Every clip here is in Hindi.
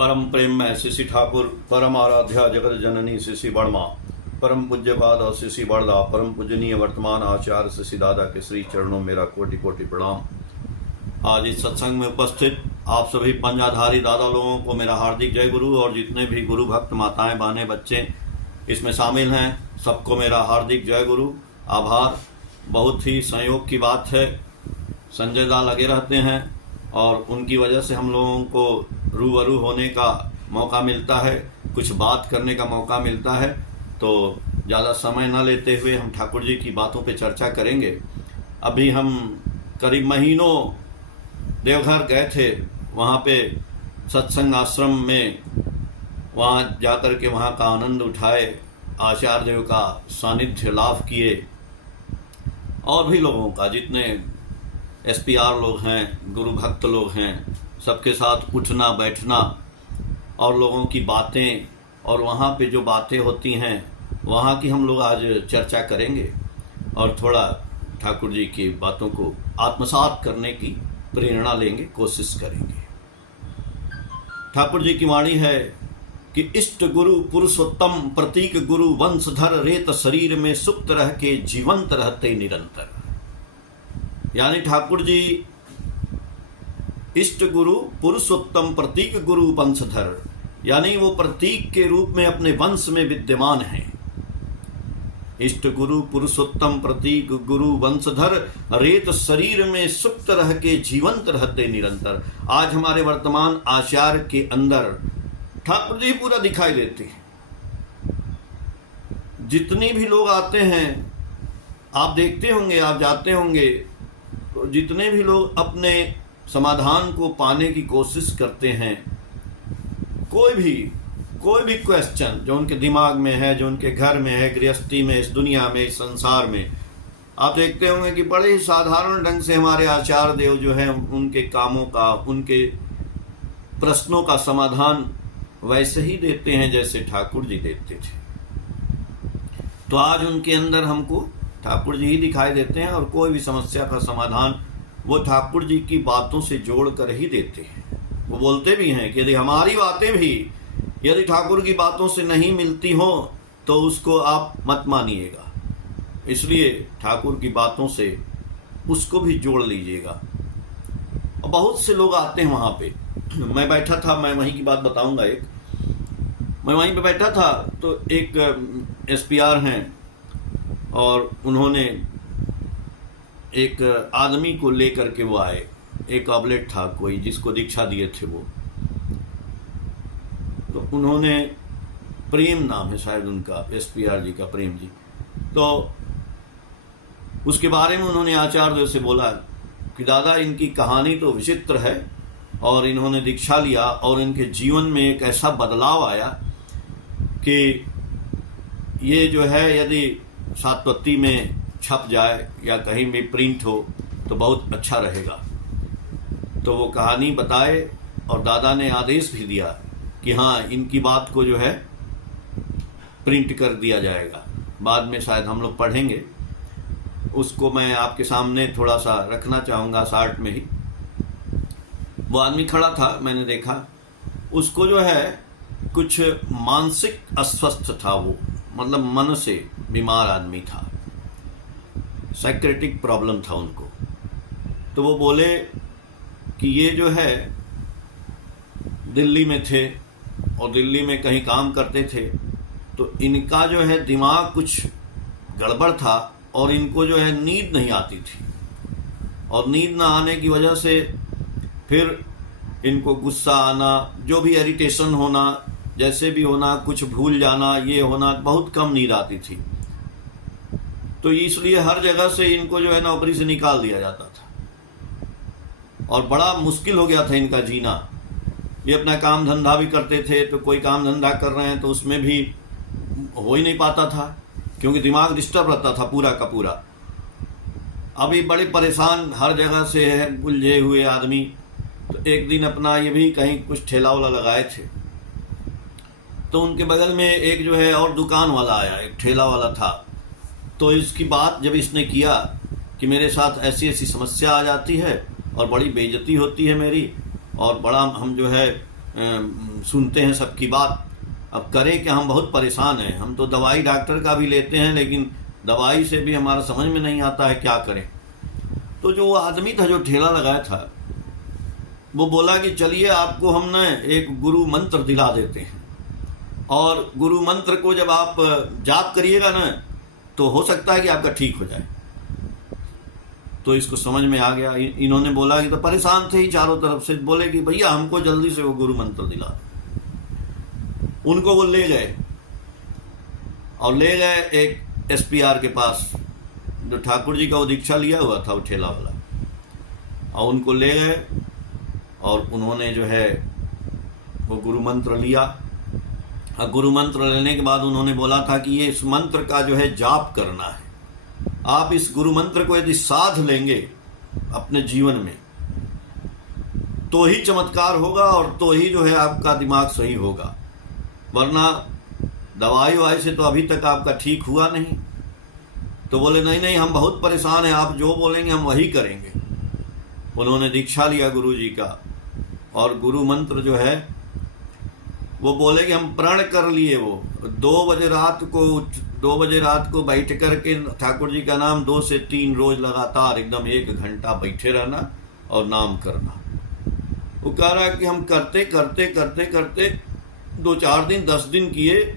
परम प्रेम में शिशि ठाकुर, परम आराध्या जगत जननी शिशि वर्मा, परम पूज्य पाद और शिशि बड़दा, परम पूजनीय वर्तमान आचार्य शिशि दादा के श्री चरणों मेरा कोटि कोटि प्रणाम। आज इस सत्संग में उपस्थित आप सभी पंजाधारी दादा लोगों को मेरा हार्दिक जय गुरु, और जितने भी गुरु भक्त माताएं बहनें बच्चे इसमें शामिल हैं सबको मेरा हार्दिक जय गुरु, आभार। बहुत ही संयोग की बात है, संजय दा लगे रहते हैं और उनकी वजह से हम लोगों को रूबरू होने का मौका मिलता है, कुछ बात करने का मौका मिलता है। तो ज़्यादा समय न लेते हुए हम ठाकुर जी की बातों पे चर्चा करेंगे। अभी हम करीब महीनों देवघर गए थे, वहाँ पे सत्संग आश्रम में वहाँ जाकर के वहाँ का आनंद उठाए, आचार्य देव का सानिध्य लाभ किए, और भी लोगों का जितने SPR लोग हैं, गुरु भक्त लोग हैं, सबके साथ उठना बैठना और लोगों की बातें, और वहाँ पे जो बातें होती हैं वहाँ की हम लोग आज चर्चा करेंगे और थोड़ा ठाकुर जी की बातों को आत्मसात करने की प्रेरणा लेंगे, कोशिश करेंगे। ठाकुर जी की वाणी है कि इष्ट गुरु पुरुषोत्तम प्रतीक गुरु वंशधर रेत शरीर में सुप्त रह के जीवंत रहते निरंतर। यानी ठाकुर जी इष्ट गुरु पुरुषोत्तम प्रतीक गुरु वंशधर, यानी वो प्रतीक के रूप में अपने वंश में विद्यमान हैं। इष्ट गुरु पुरुषोत्तम प्रतीक गुरु वंशधर रेत शरीर में सुप्त रह के जीवंत रहते निरंतर। आज हमारे वर्तमान आचार्य के अंदर ठाकुर जी पूरा दिखाई देते हैं। जितने भी लोग आते हैं, आप देखते होंगे, आप जाते होंगे, तो जितने भी लोग अपने समाधान को पाने की कोशिश करते हैं, कोई भी क्वेश्चन जो उनके दिमाग में है, जो उनके घर में है, गृहस्थी में, इस दुनिया में, इस संसार में, आप देखते होंगे कि बड़े ही साधारण ढंग से हमारे आचार्य देव जो है उनके कामों का, उनके प्रश्नों का समाधान वैसे ही देते हैं जैसे ठाकुर जी देते थे। तो आज उनके अंदर हमको ठाकुर जी ही दिखाई देते हैं, और कोई भी समस्या का समाधान वो ठाकुर जी की बातों से जोड़ कर ही देते हैं। वो बोलते भी हैं कि यदि हमारी बातें भी यदि ठाकुर की बातों से नहीं मिलती हो तो उसको आप मत मानिएगा, इसलिए ठाकुर की बातों से उसको भी जोड़ लीजिएगा। और बहुत से लोग आते हैं वहाँ पे। मैं बैठा था, मैं वहीं की बात बताऊंगा। मैं वहीं पे बैठा था तो एक SPR हैं, और उन्होंने एक आदमी को लेकर के वो आए। एक ऑबलेट था कोई जिसको दीक्षा दिए थे वो, तो उन्होंने, प्रेम नाम है शायद उनका, SPR जी का, प्रेम जी। तो उसके बारे में उन्होंने आचार्य देव से बोला कि दादा इनकी कहानी तो विचित्र है, और इन्होंने दीक्षा लिया और इनके जीवन में एक ऐसा बदलाव आया कि ये जो है यदि सातपत्ती में छप जाए या कहीं भी प्रिंट हो तो बहुत अच्छा रहेगा। तो वो कहानी बताए, और दादा ने आदेश भी दिया कि हाँ, इनकी बात को जो है प्रिंट कर दिया जाएगा। बाद में शायद हम लोग पढ़ेंगे उसको, मैं आपके सामने थोड़ा सा रखना चाहूँगा शार्ट में ही। वो आदमी खड़ा था, मैंने देखा उसको जो है कुछ मानसिक अस्वस्थ था, वो मतलब मन से बीमार आदमी था, साइकेट्रिक प्रॉब्लम था उनको। तो वो बोले कि ये जो है दिल्ली में थे और दिल्ली में कहीं काम करते थे, तो इनका जो है दिमाग कुछ गड़बड़ था और इनको जो है नींद नहीं आती थी, और नींद ना आने की वजह से फिर इनको गुस्सा आना, जो भी इरिटेशन होना, जैसे भी होना, कुछ भूल जाना, ये होना, बहुत कम नींद आती थी। तो इसलिए हर जगह से इनको जो है नौकरी से निकाल दिया जाता था, और बड़ा मुश्किल हो गया था इनका जीना। ये अपना काम धंधा भी करते थे, तो कोई काम धंधा कर रहे हैं तो उसमें भी हो ही नहीं पाता था, क्योंकि दिमाग डिस्टर्ब रहता था पूरा का पूरा। अभी बड़े परेशान हर जगह से है, उलझे हुए आदमी। तो एक दिन अपना ये भी कहीं कुछ ठेला वाला लगाए थे, तो उनके बगल में एक जो है और दुकान वाला आया, एक ठेला वाला था। तो इसकी बात जब इसने किया कि मेरे साथ ऐसी ऐसी समस्या आ जाती है और बड़ी बेइज्जती होती है मेरी, और बड़ा हम जो है सुनते हैं सबकी बात। अब करें कि हम बहुत परेशान हैं, हम तो दवाई डॉक्टर का भी लेते हैं लेकिन दवाई से भी हमारा समझ में नहीं आता है क्या करें। तो जो आदमी था जो ठेला लगाया था वो बोला कि चलिए आपको हम न एक गुरु मंत्र दिला देते हैं, और गुरु मंत्र को जब आप जाप करिएगा ना तो हो सकता है कि आपका ठीक हो जाए। तो इसको समझ में आ गया। इन्होंने बोला कि तो परेशान थे ही चारों तरफ से, बोले कि भैया हमको जल्दी से वो गुरु मंत्र दिला दो। उनको वो ले गए और ले गए एक एसपीआर के पास, जो ठाकुर जी का वो दीक्षा लिया हुआ था वो ठेला वाला, और उनको ले गए और उन्होंने जो है वो गुरु मंत्र लिया। और गुरु मंत्र लेने के बाद उन्होंने बोला था कि ये इस मंत्र का जो है जाप करना है। आप इस गुरु मंत्र को यदि साध लेंगे अपने जीवन में तो ही चमत्कार होगा और तो ही जो है आपका दिमाग सही होगा, वरना दवाई ववाई से तो अभी तक आपका ठीक हुआ नहीं। तो बोले नहीं नहीं हम बहुत परेशान हैं, आप जो बोलेंगे हम वही करेंगे। उन्होंने दीक्षा लिया गुरु जी का, और गुरु मंत्र जो है वो बोले कि हम प्रण कर लिए। वो 2 बजे रात को बैठ करके ठाकुर जी का नाम 2 से 3 रोज लगातार एकदम 1 घंटा बैठे रहना और नाम करना। वो कह रहा है कि हम करते करते करते करते 2-4 दिन 10 दिन किए,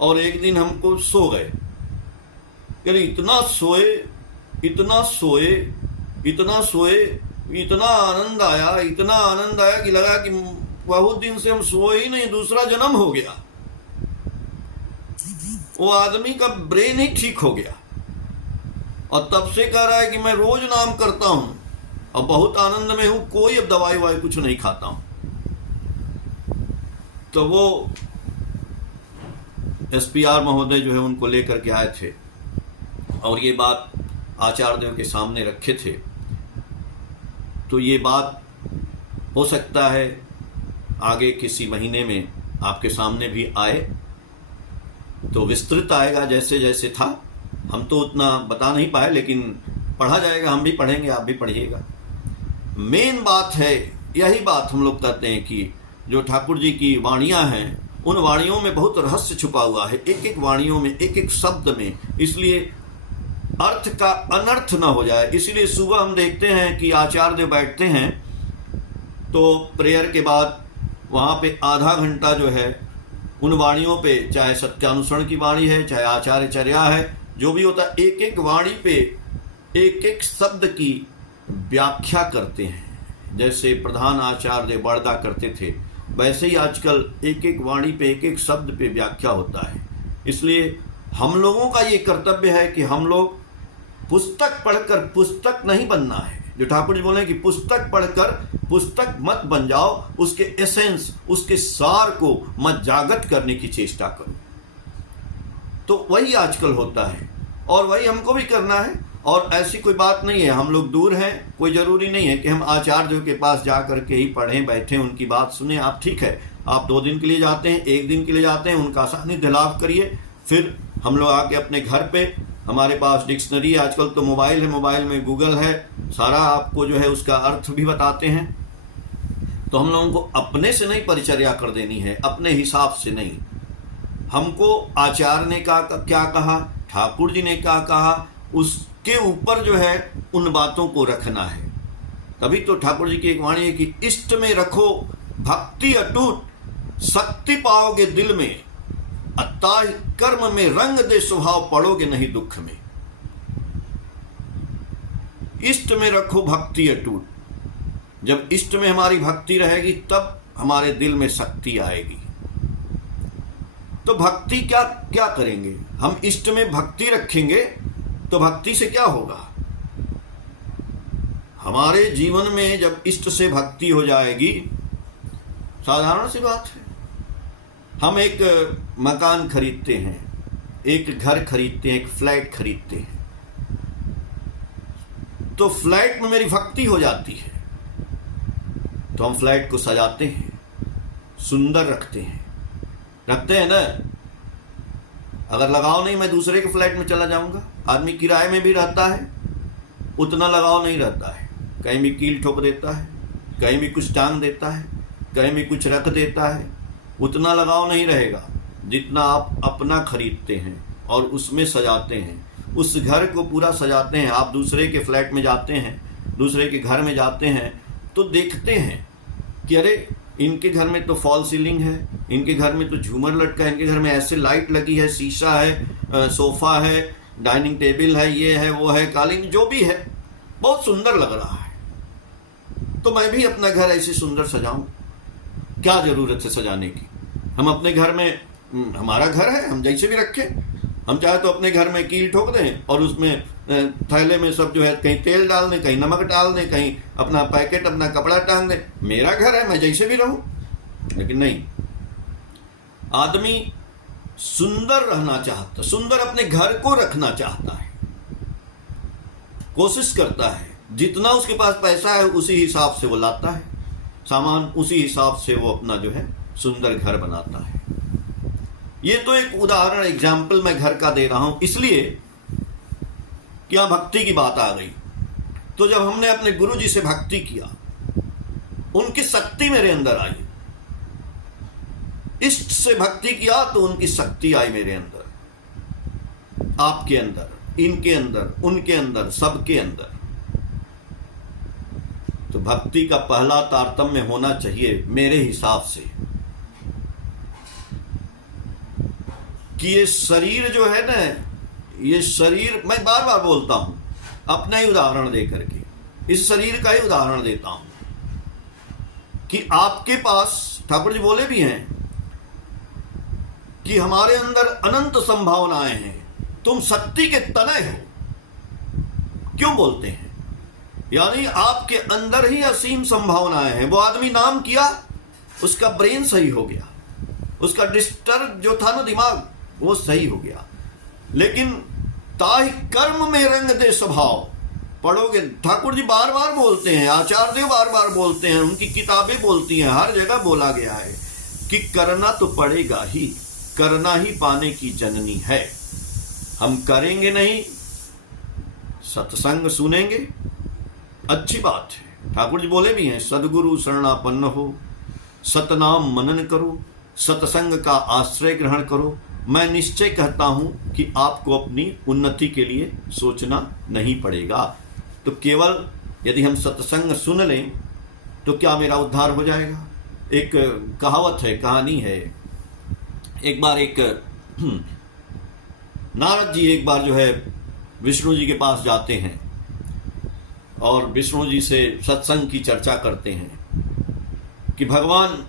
और एक दिन हमको सो गए। यानी इतना सोए इतना आनंद आया कि लगा कि बहुत दिन से हम सोए ही नहीं, दूसरा जन्म हो गया। वो आदमी का ब्रेन ही ठीक हो गया, और तब से कह रहा है कि मैं रोज नाम करता हूं और बहुत आनंद में हूं, कोई अब दवाई वाई कुछ नहीं खाता हूं। तो वो एसपीआर महोदय जो है उनको लेकर के आए थे और ये बात आचार्य देव के सामने रखे थे। तो ये बात हो सकता है आगे किसी महीने में आपके सामने भी आए, तो विस्तृत आएगा जैसे जैसे था। हम तो उतना बता नहीं पाए, लेकिन पढ़ा जाएगा, हम भी पढ़ेंगे, आप भी पढ़िएगा। मेन बात है, यही बात हम लोग कहते हैं कि जो ठाकुर जी की वाणियां हैं उन वाणियों में बहुत रहस्य छुपा हुआ है, एक एक वाणियों में, एक एक शब्द में, इसलिए अर्थ का अनर्थ न हो जाए। इसलिए सुबह हम देखते हैं कि आचार्य बैठते हैं तो प्रेयर के बाद वहाँ पे आधा घंटा जो है उन वाणियों पे, चाहे सत्यानुसरण की वाणी है, चाहे आचार्य चर्या है, जो भी होता है, एक एक वाणी पे एक एक शब्द की व्याख्या करते हैं। जैसे प्रधान आचार्य बड़दा करते थे, वैसे ही आजकल एक एक वाणी पे एक एक शब्द पे व्याख्या होता है। इसलिए हम लोगों का ये कर्तव्य है कि हम लोग पुस्तक पढ़कर पुस्तक नहीं बनना है। जो ठाकुर जी बोले कि पुस्तक पढ़कर पुस्तक मत बन जाओ, उसके एसेंस, उसके सार को मत जागत करने की चेष्टा करो। तो वही आजकल होता है और वही हमको भी करना है। और ऐसी कोई बात नहीं है, हम लोग दूर हैं, कोई जरूरी नहीं है कि हम आचार्यों के पास जा करके ही पढ़ें, बैठें, उनकी बात सुने। आप ठीक है, आप 2 दिन के लिए जाते हैं, 1 दिन के लिए जाते हैं, उनका सानिध्य लाभ करिए। फिर हम लोग आके अपने घर पे, हमारे पास डिक्शनरी, आजकल तो मोबाइल है, मोबाइल में गूगल है, सारा आपको जो है उसका अर्थ भी बताते हैं। तो हम लोगों को अपने से नहीं परिचर्या कर देनी है, अपने हिसाब से नहीं। हमको आचार्य ने क्या कहा, ठाकुर जी ने क्या कहा, उसके ऊपर जो है उन बातों को रखना है। तभी तो ठाकुर जी की एक वाणी है कि इष्ट में रखो भक्ति अटूट, शक्ति पाओगे दिल में, अत्ता कर्म में रंग दे स्वभाव, पड़ोगे नहीं दुख में। इष्ट में रखो भक्ति अटूट। जब इष्ट में हमारी भक्ति रहेगी तब हमारे दिल में शक्ति आएगी। तो भक्ति क्या क्या करेंगे, हम इष्ट में भक्ति रखेंगे तो भक्ति से क्या होगा। हमारे जीवन में जब इष्ट से भक्ति हो जाएगी, साधारण सी बात है, हम एक मकान खरीदते हैं, एक घर खरीदते हैं, एक फ्लैट खरीदते हैं, तो फ्लैट में मेरी भक्ति हो जाती है तो हम फ्लैट को सजाते हैं, सुंदर रखते हैं ना। अगर लगाव नहीं, मैं दूसरे के फ्लैट में चला जाऊंगा। आदमी किराए में भी रहता है, उतना लगाव नहीं रहता है, कहीं भी कील ठोक देता है, कहीं भी कुछ टांग देता है। कहीं भी कुछ रख देता है, उतना लगाव नहीं रहेगा जितना आप अपना खरीदते हैं और उसमें सजाते हैं, उस घर को पूरा सजाते हैं। आप दूसरे के फ्लैट में जाते हैं, दूसरे के घर में जाते हैं तो देखते हैं कि अरे इनके घर में तो फॉल सीलिंग है, इनके घर में तो झूमर लटका है, इनके घर में ऐसे लाइट लगी है, शीशा है, सोफा है, डाइनिंग टेबल है, ये है, वो है, कालीन, जो भी है, बहुत सुंदर लग रहा है। तो मैं भी अपना घर ऐसे सुंदर सजाऊं। क्या जरूरत है सजाने की? हम अपने घर में, हमारा घर है, हम जैसे भी रखें। हम चाहे तो अपने घर में कील ठोक दें और उसमें थैले में सब जो है, कहीं तेल डाल दें, कहीं नमक डाल दें, कहीं अपना पैकेट, अपना कपड़ा टांग दें। मेरा घर है, मैं जैसे भी रहूं। लेकिन नहीं, आदमी सुंदर रहना चाहता, सुंदर अपने घर को रखना चाहता है, कोशिश करता है। जितना उसके पास पैसा है उसी हिसाब से वो लाता है सामान, उसी हिसाब से वो अपना जो है सुंदर घर बनाता है। ये तो एक उदाहरण, एग्जाम्पल मैं घर का दे रहा हूं, इसलिए कि यहां भक्ति की बात आ गई। तो जब हमने अपने गुरु जी से भक्ति किया, उनकी शक्ति मेरे अंदर आई, इष्ट से भक्ति किया तो उनकी शक्ति आई मेरे अंदर, आपके अंदर, इनके अंदर, उनके अंदर, सबके अंदर। तो भक्ति का पहला तारतम्य होना चाहिए मेरे हिसाब से कि ये शरीर जो है ना, ये शरीर, मैं बार बार बोलता हूं अपना ही उदाहरण दे करके, इस शरीर का ही उदाहरण देता हूं कि आपके पास, ठाकुर जी बोले भी हैं कि हमारे अंदर अनंत संभावनाएं हैं, तुम शक्ति के तनय हो। क्यों बोलते हैं? यानी आपके अंदर ही असीम संभावनाएं हैं। वो आदमी नाम किया, उसका ब्रेन सही हो गया, उसका डिस्टर्ब जो था ना दिमाग, वो सही हो गया। लेकिन ताहि कर्म में रंग दे स्वभाव, पढ़ोगे, ठाकुर जी बार बार बोलते हैं, आचार्य देव बार बार बोलते हैं, उनकी किताबें बोलती हैं, हर जगह बोला गया है कि करना तो पड़ेगा ही, करना ही पाने की जननी है। हम करेंगे नहीं, सत्संग सुनेंगे, अच्छी बात है। ठाकुर जी बोले भी हैं, सदगुरु शरणापन्न हो, सतनाम मनन करो, सत्संग का आश्रय ग्रहण करो। मैं निश्चय कहता हूं कि आपको अपनी उन्नति के लिए सोचना नहीं पड़ेगा। तो केवल यदि हम सत्संग सुन लें तो क्या मेरा उद्धार हो जाएगा? एक कहावत है, कहानी है। एक बार एक नारद जी एक बार जो है विष्णु जी के पास जाते हैं और विष्णु जी से सत्संग की चर्चा करते हैं कि भगवान,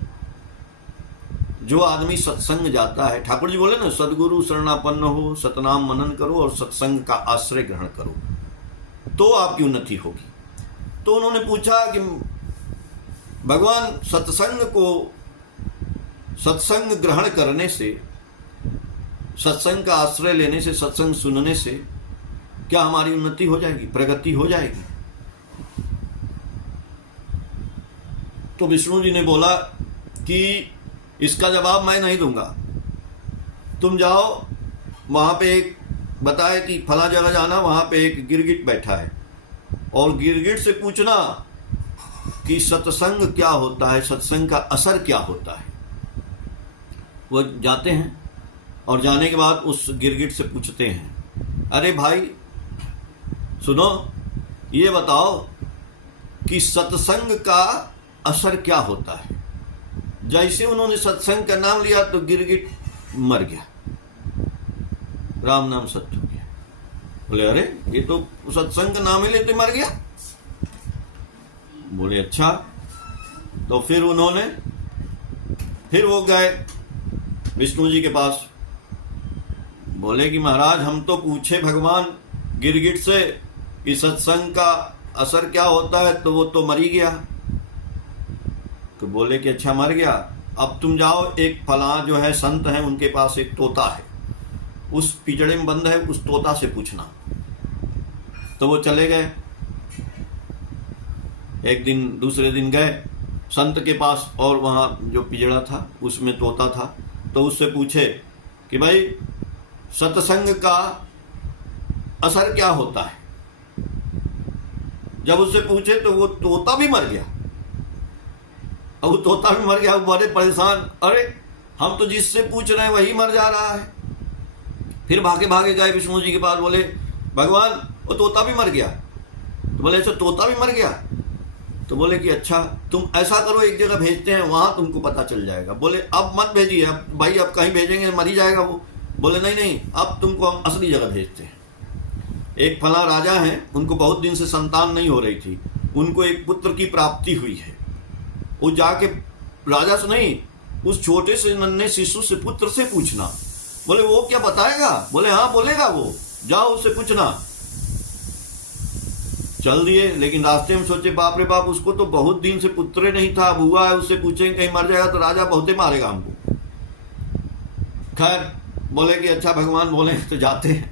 जो आदमी सत्संग जाता है, ठाकुर जी बोले ना, सदगुरु शरणापन्न हो, सतनाम मनन करो और सत्संग का आश्रय ग्रहण करो, तो आपकी उन्नति होगी। तो उन्होंने पूछा कि भगवान, सत्संग ग्रहण करने से, सत्संग का आश्रय लेने से, सत्संग सुनने से क्या हमारी उन्नति हो जाएगी, प्रगति हो जाएगी? तो विष्णु जी ने बोला कि इसका जवाब मैं नहीं दूंगा, तुम जाओ, वहां पे एक बताए कि फला जगह जाना, वहां पे एक गिरगिट बैठा है और गिरगिट से पूछना कि सत्संग क्या होता है, सत्संग का असर क्या होता है। वो जाते हैं और जाने के बाद उस गिरगिट से पूछते हैं, अरे भाई सुनो, ये बताओ कि सत्संग का असर क्या होता है। जैसे उन्होंने सत्संग का नाम लिया तो गिरगिट मर गया, राम नाम सत्य हो गया। बोले अरे ये तो सत्संग का नाम ही लेते मर गया। बोले अच्छा। तो फिर वो गए विष्णु जी के पास, बोले कि महाराज हम तो पूछे भगवान गिरगिट से कि सत्संग का असर क्या होता है, तो वो तो मर ही गया। तो बोले कि अच्छा मर गया, अब तुम जाओ, एक फला जो है संत है, उनके पास एक तोता है, उस पिंजड़े में बंद है, उस तोता से पूछना। तो वो चले गए। एक दिन, दूसरे दिन गए संत के पास और वहाँ जो पिंजड़ा था उसमें तोता था। तो उससे पूछे कि भाई सत्संग का असर क्या होता है। जब उससे पूछे तो वो तोता भी मर गया। अब वो तोता भी मर गया, वो बड़े परेशान, अरे हम तो जिससे पूछ रहे हैं वही मर जा रहा है। फिर भागे भागे गए विष्णु जी के पास, बोले भगवान वो तोता भी मर गया। तो बोले अच्छा तोता भी मर गया? तो बोले कि अच्छा तुम ऐसा करो, एक जगह भेजते हैं, वहां तुमको पता चल जाएगा। बोले अब मत भेजिए, अब भाई अब कहीं भेजेंगे मर ही जाएगा वो। बोले नहीं नहीं, अब तुमको हम असली जगह भेजते हैं। एक फला राजा हैं, उनको बहुत दिन से संतान नहीं हो रही थी, उनको एक पुत्र की प्राप्ति हुई है। वो जाके राजा से नहीं, उस छोटे से नन्हे शिशु से, पुत्र से पूछना। बोले वो क्या बताएगा? बोले हाँ बोलेगा वो, जाओ उससे पूछना। चल दिए, लेकिन रास्ते में सोचे बाप रे बाप, उसको तो बहुत दिन से पुत्र नहीं था, अब हुआ है, उससे पूछेंगे कहीं मर जाएगा तो राजा बहुते मारेगा हमको। खैर बोले कि अच्छा भगवान बोले तो जाते हैं।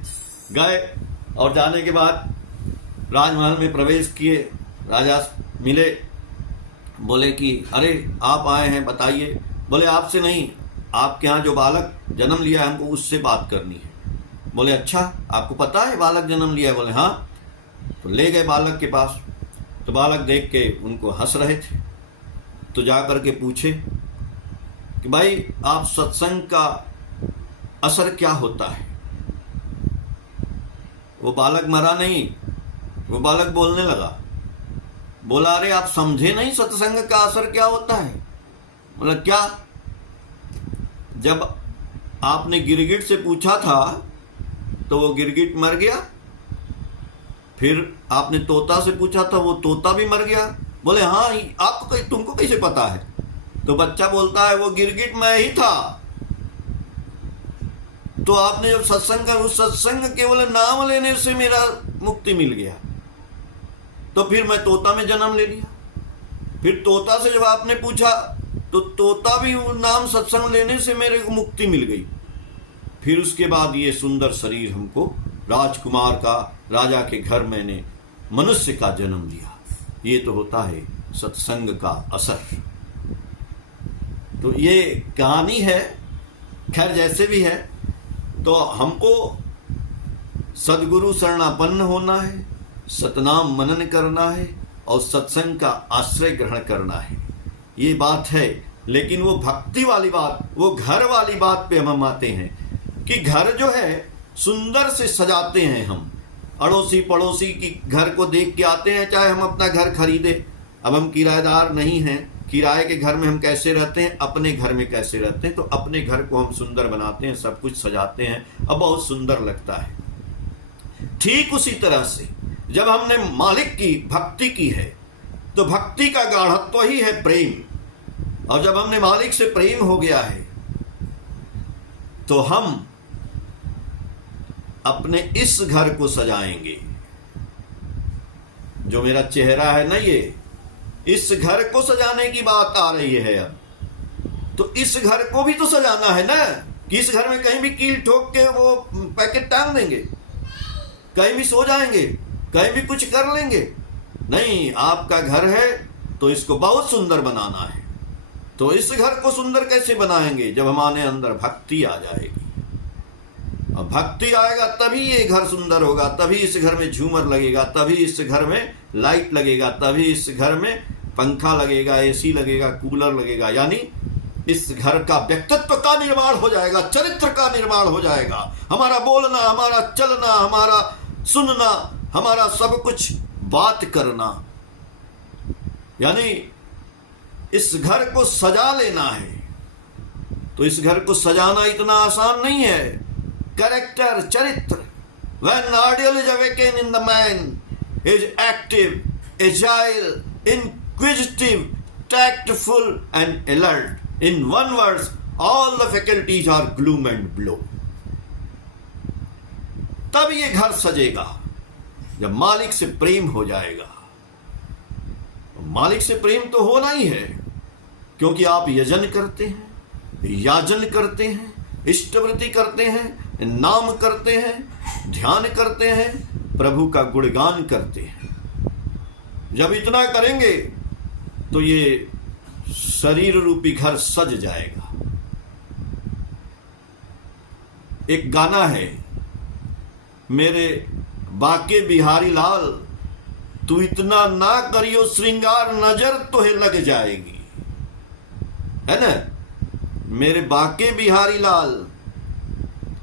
गए और जाने के बाद राजमहल में प्रवेश किए, राजा मिले, बोले कि अरे आप आए हैं बताइए। बोले आपसे नहीं, आपके यहाँ जो बालक जन्म लिया है हमको उससे बात करनी है। बोले अच्छा आपको पता है बालक जन्म लिया है? बोले हाँ। तो ले गए बालक के पास, तो बालक देख के उनको हंस रहे थे। तो जा कर के पूछे कि भाई आप सत्संग का असर क्या होता है? वो बालक मरा नहीं, वो बालक बोलने लगा, बोला अरे आप समझे नहीं सत्संग का असर क्या होता है? बोला क्या? जब आपने गिरगिट से पूछा था तो वो गिरगिट मर गया, फिर आपने तोता से पूछा था वो तोता भी मर गया। बोले हाँ, आपको तुमको कैसे पता है? तो बच्चा बोलता है वो गिरगिट मैं ही था। तो आपने जब सत्संग का, उस सत्संग केवल नाम लेने से मेरा मुक्ति मिल गया, तो फिर मैं तोता में जन्म ले लिया। फिर तोता से जब आपने पूछा तो तोता भी नाम सत्संग लेने से मेरे को मुक्ति मिल गई। फिर उसके बाद ये सुंदर शरीर हमको राजकुमार का, राजा के घर मैंने मनुष्य का जन्म लिया। ये तो होता है सत्संग का असर। तो ये कहानी है। खैर जैसे भी है, तो हमको सदगुरु शरणापन्न होना है, सतनाम मनन करना है और सत्संग का आश्रय ग्रहण करना है, ये बात है। लेकिन वो भक्ति वाली बात, वो घर वाली बात पे हम आते हैं कि घर जो है सुंदर से सजाते हैं हम, अड़ोसी पड़ोसी की घर को देख के आते हैं, चाहे हम अपना घर खरीदे। अब हम किराएदार नहीं हैं, किराए के घर में हम कैसे रहते हैं, अपने घर में कैसे रहते हैं। तो अपने घर को हम सुंदर बनाते हैं, सब कुछ सजाते हैं, अब बहुत सुंदर लगता है। ठीक उसी तरह से जब हमने मालिक की भक्ति की है तो भक्ति का गाढ़त्व ही है प्रेम। और जब हमने मालिक से प्रेम हो गया है तो हम अपने इस घर को सजाएंगे। जो मेरा चेहरा है ना, ये इस घर को सजाने की बात आ रही है। अब तो इस घर को भी तो सजाना है ना, कि इस घर में कहीं भी कील ठोक के वो पैकेट टांग देंगे, कहीं भी सो जाएंगे, कहीं भी कुछ कर लेंगे। नहीं, आपका घर है तो इसको बहुत सुंदर बनाना है। तो इस घर को सुंदर कैसे बनाएंगे? जब हमारे अंदर भक्ति आ जाएगी। अब भक्ति आएगा तभी ये घर सुंदर होगा, तभी इस घर में झूमर लगेगा, तभी इस घर में लाइट लगेगा, तभी इस घर में पंखा लगेगा, एसी लगेगा, कूलर लगेगा। यानी इस घर का व्यक्तित्व का निर्माण हो जाएगा, चरित्र का निर्माण हो जाएगा। हमारा बोलना, हमारा चलना, हमारा सुनना, हमारा सब कुछ बात करना, यानी इस घर को सजा लेना है। तो इस घर को सजाना इतना आसान नहीं है। कैरेक्टर, चरित्र, when ideal is awakened in the man, is active, agile, inquisitive, tactful and alert. In one word, all the faculties are gloom and blow. तब ये घर सजेगा जब मालिक से प्रेम हो जाएगा। मालिक से प्रेम तो होना ही है, क्योंकि आप यजन करते हैं, याजन करते हैं, इष्टवृत्ति करते हैं, नाम करते हैं, ध्यान करते हैं, प्रभु का गुणगान करते हैं। जब इतना करेंगे तो ये शरीर रूपी घर सज जाएगा। एक गाना है, मेरे बाके बिहारी लाल, तू इतना ना करियो श्रृंगार, नजर तोहे लग जाएगी। है ना, मेरे बाके बिहारी लाल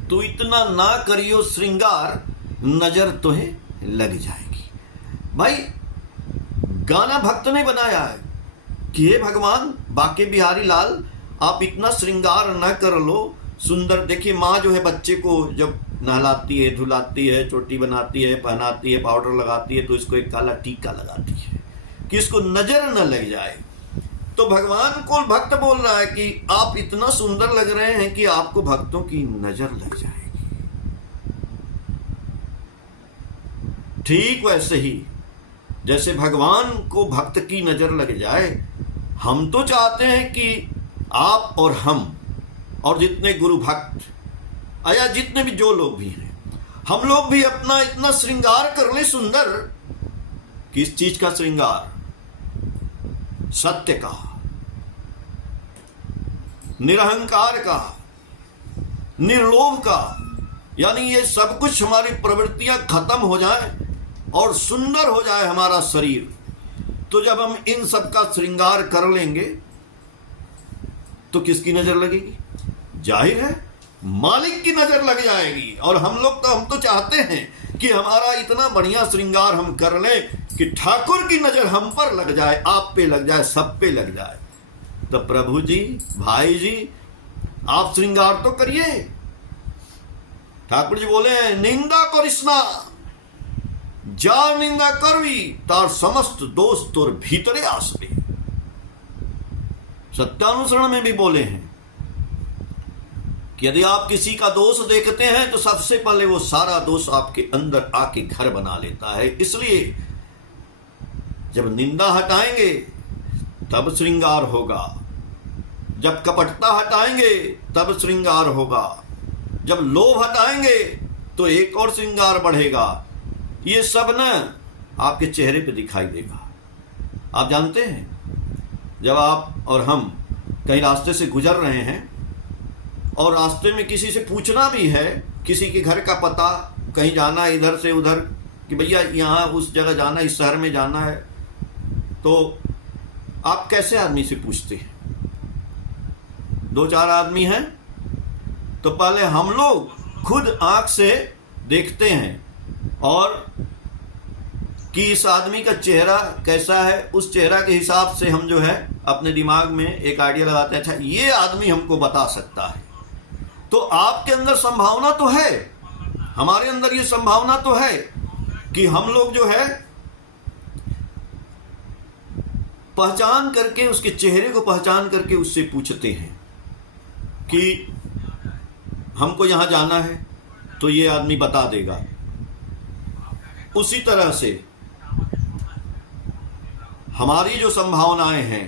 तू इतना ना करियो श्रृंगार, नजर तुम्हें लग जाएगी। भाई गाना भक्त ने बनाया है कि हे भगवान बाके बिहारी लाल आप इतना श्रृंगार न कर लो सुंदर। देखिए माँ जो है बच्चे को जब नहलाती है, धुलाती है, चोटी बनाती है, पहनाती है, पाउडर लगाती है, तो इसको एक काला टीका लगाती है कि इसको नजर न लग जाए। तो भगवान को भक्त बोल रहा है कि आप इतना सुंदर लग रहे हैं कि आपको भक्तों की नजर लग जाएगी। ठीक वैसे ही जैसे भगवान को भक्त की नजर लग जाए, हम तो चाहते हैं कि आप और हम और जितने गुरु भक्त या जितने भी जो लोग भी हैं, हम लोग भी अपना इतना श्रृंगार कर ले सुंदर। किस चीज का श्रृंगार? सत्य का, निरहंकार का, निर्लोभ का। यानी ये सब कुछ हमारी प्रवृत्तियां खत्म हो जाए और सुंदर हो जाए हमारा शरीर। तो जब हम इन सब का श्रृंगार कर लेंगे तो किसकी नजर लगेगी? जाहिर है मालिक की नजर लग जाएगी। और हम तो चाहते हैं कि हमारा इतना बढ़िया श्रृंगार हम कर लें कि ठाकुर की नजर हम पर लग जाए, आप पे लग जाए, सब पे लग जाए। तो प्रभु जी, भाई जी, आप श्रृंगार तो करिए। ठाकुर जी बोले निंदा करिस्ना, जा निंदा करवी तार समस्त दोष तोर भीतरे आसरे। सत्यानुसरण में भी बोले हैं कि यदि आप किसी का दोष देखते हैं तो सबसे पहले वो सारा दोष आपके अंदर आके घर बना लेता है। इसलिए जब निंदा हटाएंगे तब श्रृंगार होगा, जब कपटता हटाएंगे तब श्रृंगार होगा, जब लोभ हटाएंगे तो एक और श्रृंगार बढ़ेगा। ये सब ना आपके चेहरे पे दिखाई देगा। आप जानते हैं जब आप और हम कहीं रास्ते से गुजर रहे हैं और रास्ते में किसी से पूछना भी है, किसी के घर का पता, कहीं जाना है इधर से उधर कि भैया यहाँ उस जगह जाना है, इस शहर में जाना है, तो आप कैसे आदमी से पूछते हैं? दो चार आदमी हैं तो पहले हम लोग खुद आंख से देखते हैं और कि इस आदमी का चेहरा कैसा है, उस चेहरा के हिसाब से हम जो है अपने दिमाग में एक आइडिया लगाते हैं, अच्छा ये आदमी हमको बता सकता है। तो आपके अंदर संभावना तो है, हमारे अंदर ये संभावना तो है कि हम लोग जो है पहचान करके, उसके चेहरे को पहचान करके उससे पूछते हैं कि हमको यहां जाना है, तो ये आदमी बता देगा। उसी तरह से हमारी जो संभावनाएं हैं,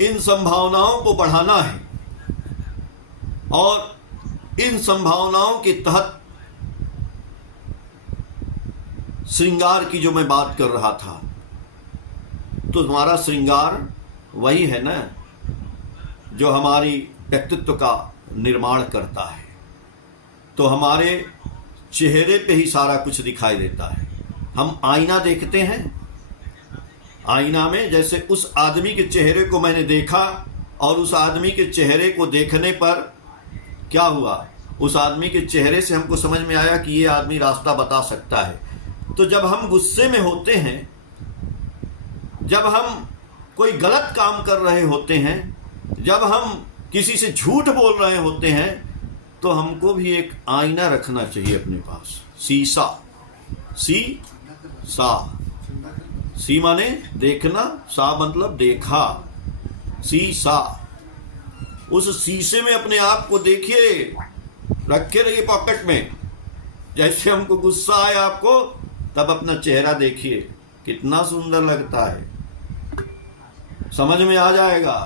इन संभावनाओं को बढ़ाना है और इन संभावनाओं के तहत श्रृंगार की जो मैं बात कर रहा था, तो हमारा श्रृंगार वही है ना जो हमारी व्यक्तित्व का निर्माण करता है। तो हमारे चेहरे पे ही सारा कुछ दिखाई देता है। हम आईना देखते हैं, आईना में जैसे उस आदमी के चेहरे को मैंने देखा और उस आदमी के चेहरे को देखने पर क्या हुआ, उस आदमी के चेहरे से हमको समझ में आया कि ये आदमी रास्ता बता सकता है। तो जब हम गुस्से में होते हैं, जब हम कोई गलत काम कर रहे होते हैं, जब हम किसी से झूठ बोल रहे होते हैं, तो हमको भी एक आईना रखना चाहिए अपने पास। शीशा, सी माने देखना, सा मतलब देखा, शीशा। उस शीशे में अपने आप को देखिए, रखे रहिए पॉकेट में। जैसे हमको गुस्सा आए आपको, तब अपना चेहरा देखिए, कितना सुंदर लगता है, समझ में आ जाएगा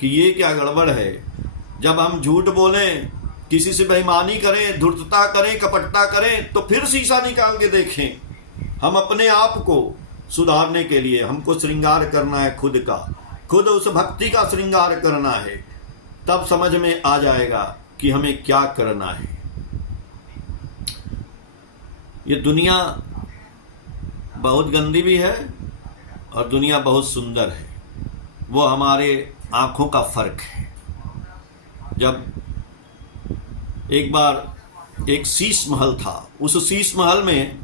कि ये क्या गड़बड़ है। जब हम झूठ बोलें, किसी से बेईमानी करें, धूर्तता करें, कपटता करें, तो फिर शीशा निकाल के देखें। हम अपने आप को सुधारने के लिए हमको श्रृंगार करना है, खुद का, खुद उस भक्ति का श्रृंगार करना है। तब समझ में आ जाएगा कि हमें क्या करना है। ये दुनिया बहुत गंदी भी है और दुनिया बहुत सुंदर है। वो हमारे आंखों का फर्क है। जब एक बार एक शीश महल था, उस शीश महल में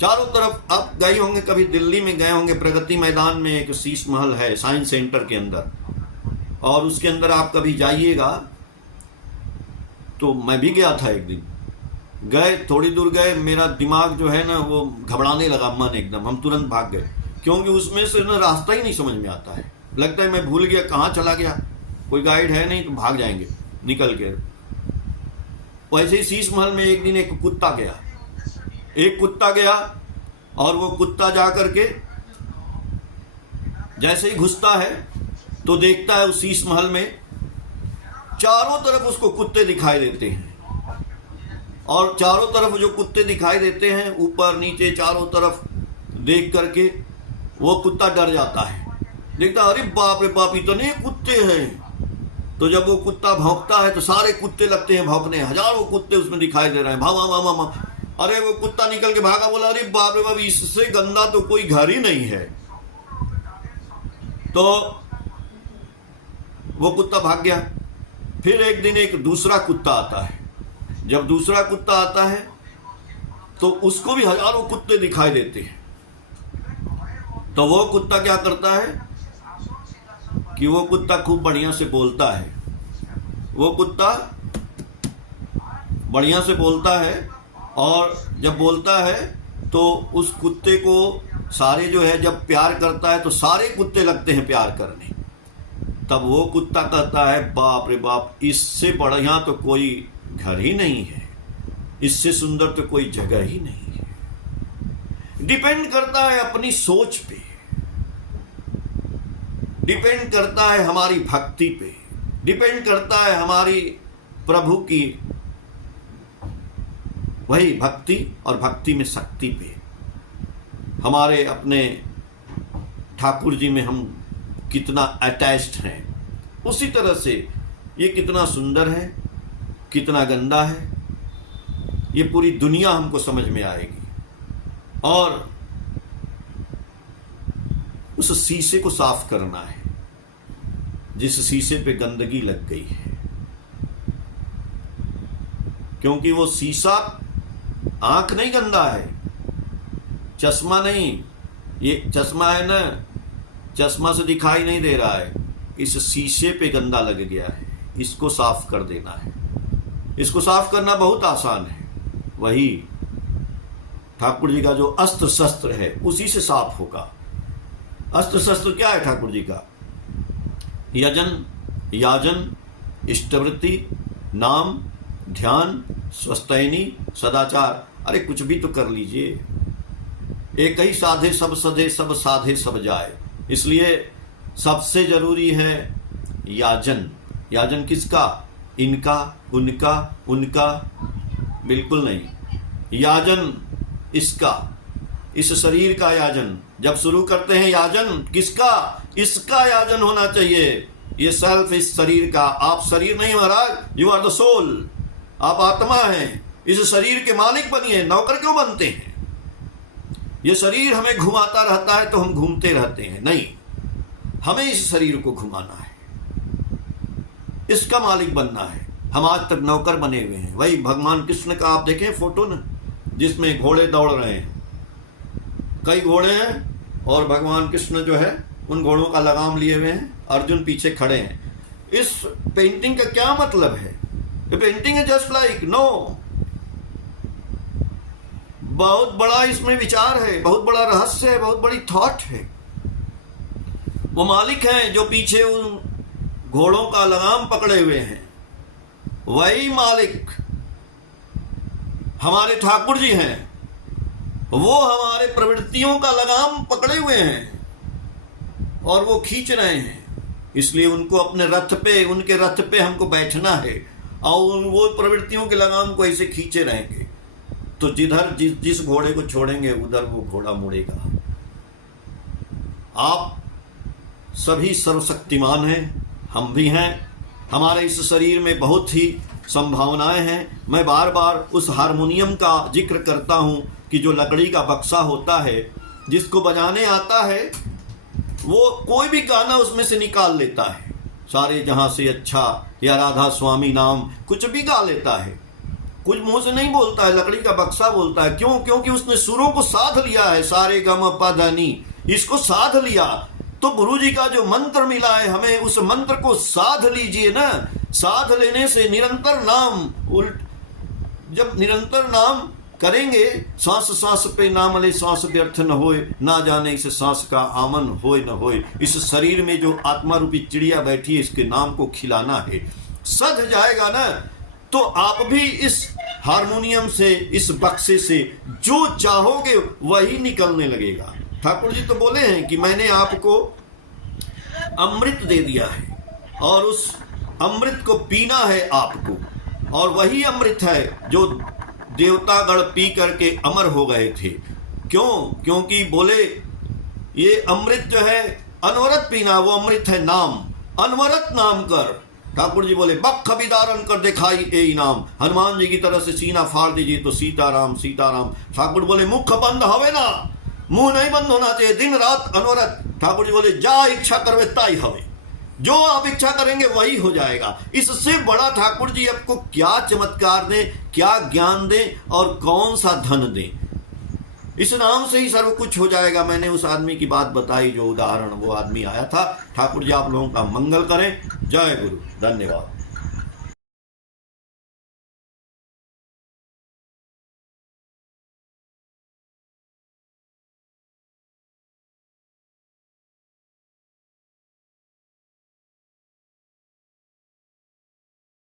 चारों तरफ, आप गए होंगे कभी, दिल्ली में गए होंगे, प्रगति मैदान में एक शीश महल है साइंस सेंटर के अंदर, और उसके अंदर आप कभी जाइएगा। तो मैं भी गया था एक दिन, गए थोड़ी दूर गए, मेरा दिमाग जो है ना वो घबराने लगा, मन एकदम, हम तुरंत भाग गए, क्योंकि उसमें से ना रास्ता ही नहीं समझ में आता है। लगता है मैं भूल गया, कहाँ चला गया, कोई गाइड है नहीं, तो भाग जाएंगे निकल के। वैसे ही शीश महल में एक दिन एक कुत्ता गया, और वो कुत्ता जा करके जैसे ही घुसता है तो देखता है उस शीश महल में चारों तरफ उसको कुत्ते दिखाई देते हैं, और चारों तरफ जो कुत्ते दिखाई देते हैं, ऊपर नीचे चारों तरफ देख करके वो कुत्ता डर जाता है, देखता अरे बाप रे बाप, इतने कुत्ते हैं। तो जब वो कुत्ता भौंकता है तो सारे कुत्ते लगते हैं भौंकने, हजारों कुत्ते उसमें दिखाई दे रहे हैं, भाव। अरे वो कुत्ता निकल के भागा, बोला अरे बाप रे बाप, इससे गंदा तो कोई घर ही नहीं है। तो वो कुत्ता भाग गया। फिर एक दिन एक दूसरा कुत्ता आता है। जब दूसरा कुत्ता आता है तो उसको भी हजारों कुत्ते दिखाई देते हैं। तो वो कुत्ता क्या करता है कि वो कुत्ता खूब बढ़िया से बोलता है। वो कुत्ता बढ़िया से बोलता है, और जब बोलता है तो उस कुत्ते को सारे जो है, जब प्यार करता है तो सारे कुत्ते लगते हैं प्यार करने। तब वो कुत्ता कहता है बाप रे बाप, इससे बढ़िया तो कोई घर ही नहीं है, इससे सुंदर तो कोई जगह ही नहीं है। डिपेंड करता है अपनी सोच पे, डिपेंड करता है हमारी भक्ति पे, डिपेंड करता है हमारी प्रभु की वही भक्ति और भक्ति में शक्ति पे, हमारे अपने ठाकुर जी में हम कितना अटैच्ड हैं। उसी तरह से ये कितना सुंदर है, कितना गंदा है, ये पूरी दुनिया हमको समझ में आएगी। और उस शीशे को साफ करना है जिस शीशे पे गंदगी लग गई है, क्योंकि वो शीशा आंख नहीं गंदा है, चश्मा नहीं, ये चश्मा है ना, चश्मा से दिखाई नहीं दे रहा है, इस शीशे पे गंदा लग गया है, इसको साफ कर देना है। इसको साफ करना बहुत आसान है, वही ठाकुर जी का जो अस्त्र शस्त्र है उसी से साफ होगा। अस्त्र शस्त्र क्या है ठाकुर जी का? यजन, याजन, इष्टवृत्ति, नाम, ध्यान, स्वस्तैनी, सदाचार। अरे कुछ भी तो कर लीजिए, एक ही साधे सब सधे, सब साधे सब जाए। इसलिए सबसे जरूरी है याजन। याजन किसका? इनका, उनका, उनका, बिल्कुल नहीं। याजन इसका, इस शरीर का याजन। जब शुरू करते हैं याजन, किसका? इसका याजन होना चाहिए। ये सेल्फ, इस शरीर का। आप शरीर नहीं महाराज, यू आर द सोल। आप आत्मा हैं, इस शरीर के मालिक बनिए। नौकर क्यों बनते हैं? ये शरीर हमें घुमाता रहता है तो हम घूमते रहते हैं, नहीं, हमें इस शरीर को घुमाना है, इसका मालिक बनना है। हम आज तक नौकर बने हुए हैं। वही भगवान कृष्ण का आप देखें फोटो ना, जिसमें घोड़े दौड़ रहे हैं, कई घोड़े हैं और भगवान कृष्ण जो है उन घोड़ों का लगाम लिए हुए हैं, अर्जुन पीछे खड़े हैं। इस पेंटिंग का क्या मतलब है? ये पेंटिंग है जस्ट लाइक, नो, बहुत बड़ा इसमें विचार है, बहुत बड़ा रहस्य है, बहुत बड़ी थॉट है। वो मालिक हैं जो पीछे उन घोड़ों का लगाम पकड़े हुए हैं, वही मालिक हमारे ठाकुर जी हैं। वो हमारे प्रवृत्तियों का लगाम पकड़े हुए हैं और वो खींच रहे हैं। इसलिए उनको अपने रथ पे, उनके रथ पे हमको बैठना है और वो प्रवृत्तियों के लगाम को ऐसे खींचे रहेंगे तो जिधर जिस घोड़े को छोड़ेंगे उधर वो घोड़ा मुड़ेगा। आप सभी सर्वशक्तिमान हैं, हम भी हैं। हमारे इस शरीर में बहुत ही संभावनाएं हैं। मैं बार बार उस हारमोनियम का जिक्र करता हूं कि जो लकड़ी का बक्सा होता है, जिसको बजाने आता है वो कोई भी गाना उसमें से निकाल लेता है, सारे जहां से अच्छा या राधा स्वामी नाम, कुछ भी गा लेता है, कुछ मुंह से नहीं बोलता है, लकड़ी का बक्सा बोलता है। क्यों? क्योंकि उसने सुरों को साध लिया है, सारे गम प ध नि, इसको साध लिया। तो गुरु जी का जो मंत्र मिला है हमें, उस मंत्र को साध लीजिए ना। साध लेने से निरंतर नाम, जब निरंतर नाम करेंगे, सांस सांस पे नाम ले सांस व्यर्थ न होए, ना जाने इस सांस का आमन होए न होए। इस शरीर में जो आत्मा रूपी चिड़िया बैठी है, इसके नाम को खिलाना है। सध जाएगा ना तो आप भी इस हारमोनियम से, इस बक्से से जो चाहोगे वही निकलने लगेगा। ठाकुर जी तो बोले हैं कि मैंने आपको अमृत दे दिया है और उस अमृत को पीना है आपको, और वही अमृत है जो देवतागण पी करके अमर हो गए थे। क्यों? क्योंकि बोले ये अमृत जो है अनवरत पीना, वो अमृत है नाम, अनवरत नाम कर। ठाकुर जी बोले बख विदारण कर दिखाई ए इनाम। हनुमान जी की तरह से सीना फाड़ दीजिए तो सीताराम सीताराम। ठाकुर बोले मुख बंद हवे ना, मुंह नहीं बंद होना चाहिए, दिन रात अनवरत। ठाकुर जी बोले जा इच्छा करवे ताई हवे, जो आप इच्छा करेंगे वही हो जाएगा। इससे बड़ा ठाकुर जी आपको क्या चमत्कार दें, क्या ज्ञान दें और कौन सा धन दें। इस नाम से ही सर्व कुछ हो जाएगा। मैंने उस आदमी की बात बताई जो उदाहरण, वो आदमी आया था। ठाकुर जी आप लोगों का मंगल करें। जय गुरु, धन्यवाद।